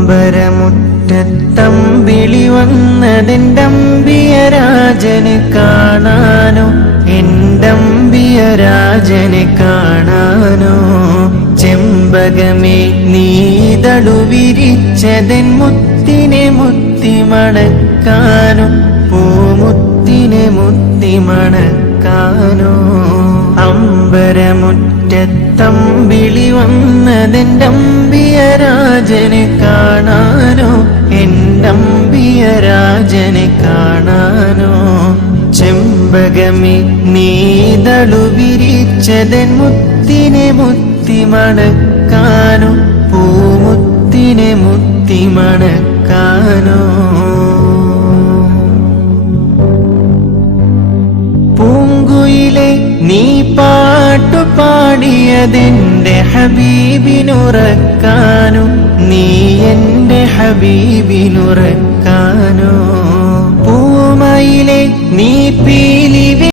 അമ്പരമുറ്റത്തമ്പിളി വന്നതെന്തമ്പിയ രാജന് കാണാനോ എന്തമ്പിയ കാണാനോ. ചെമ്പകമേ നീതടു വിരിച്ചതൻ മുത്തിനെ മുത്തി മണക്കാനോ പൂമുത്തിനെ മുത്തി മണക്കാനോ. അമ്പരമുറ്റത്തമ്പിളി വന്നതെന്തമ്പിയ രാജനെ രാജനെ കാണാനോ? ചെമ്പകമി നീതളു വിരിച്ചതൻ മുത്തിനെ മുത്തി മണക്കാനോ? പൂമുത്തിനെ മുത്തി മണക്കാനോ? പൂങ്കുയിലെ നീ പാട്ടു പാടിയതെന്റെ ഹബീബിനുറക്കാനോ നീ എന്റെ ഹബീബിനുറക്കാനോ പൂമയിലെ നീ പീലി